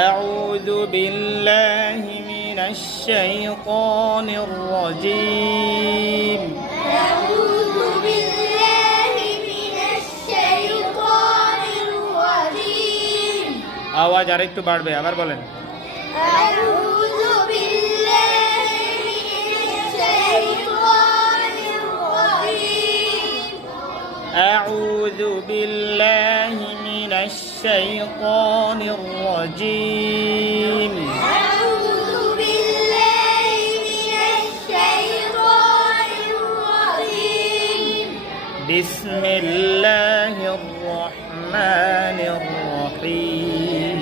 أعوذ بالله من الشيطان الرجيم أعوذ بالله من الشيطان الرجيم আওয়াজ আরেকটু বাড়বে আবার বলেন أعوذ بالله من الشيطان الرجيم أعوذ بالله من الشيطان الرجيم أعوذ بالله من الشيطان الرجيم بسم الله الرحمن الرحيم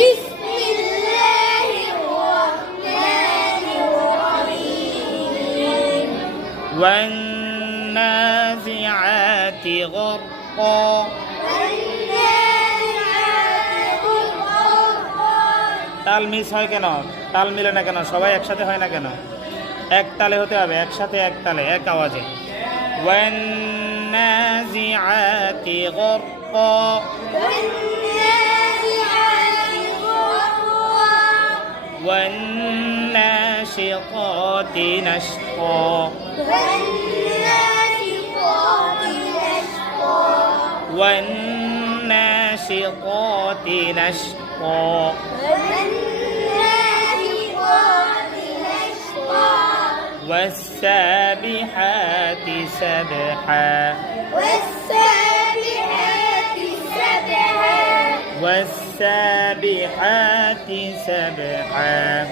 بسم الله الرحمن الرحيم والنازعات غرقا তাল মিস হয় কেন? তাল মিলে না কেন? সবাই একসাথে হয় না কেন? এক তালে হতে হবে, একসাথে এক তালে এক আওয়াজে। والنازعات غرقا والناشطات نشطا والناشطات نشطا والسابحات سبحا والسابحات سبحا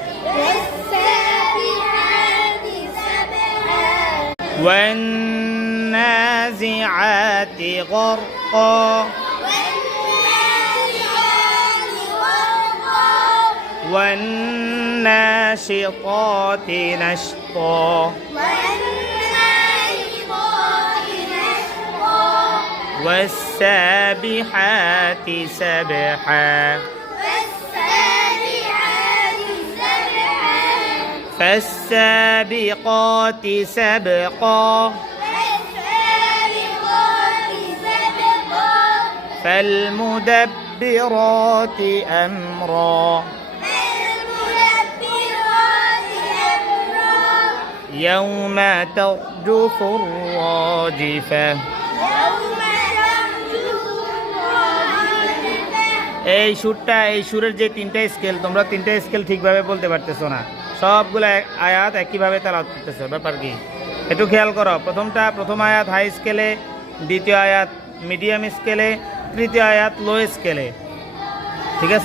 والنازعات غرقا والناشطات نشطا والسابحات سبحا فالسابقات سبقا فالمدبرات أمرا يوم ترجف الراجفة এই সুরটা, এই সুরের যে তিনটা স্কেল, তোমরা তিনটা স্কেল ঠিকভাবে বলতে পারতেছো না। সবগুলো আয়াত একইভাবে তেলাওয়াত করতেছো, ব্যাপার কি একটু খেয়াল করো। প্রথম আয়াত হাই স্কেলে, দ্বিতীয় আয়াত মিডিয়াম স্কেলে, তৃতীয় আয়াত লো স্কেলে, ঠিক আছে?